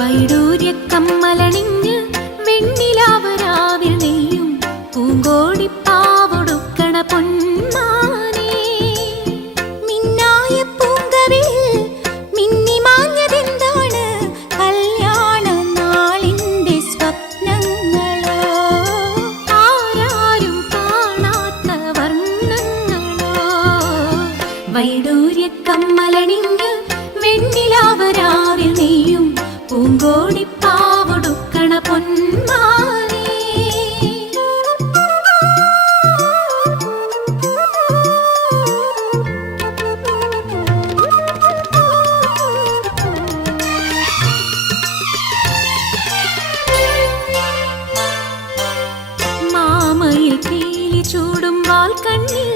വൈഡൂര്യക്കമ്മലണിഞ്ഞ് വെണ്ണിലാവരാവിൽ നെയ്യും പൂങ്കോടിപ്പാവൊടുക്കണ പൊന്മാനേ. മിന്നായ പൂങ്കവിൽ മിന്നിമാഞ്ഞതെന്താണ് കല്യാണ നാളിന്റെ സ്വപ്നങ്ങളോ, ആരാരും കാണാത്ത വർണ്ണങ്ങളോ. വൈഡൂര്യക്കമ്മലണിഞ്ഞ് വെണ്ണിലാവരാവിൽ നെയ്യും പൂങ്കോടിപ്പാവൊടുക്കണ പൊന്മാനേ. മാമയിൽ പീലി ചൂടും വാൽക്കണ്ണിൽ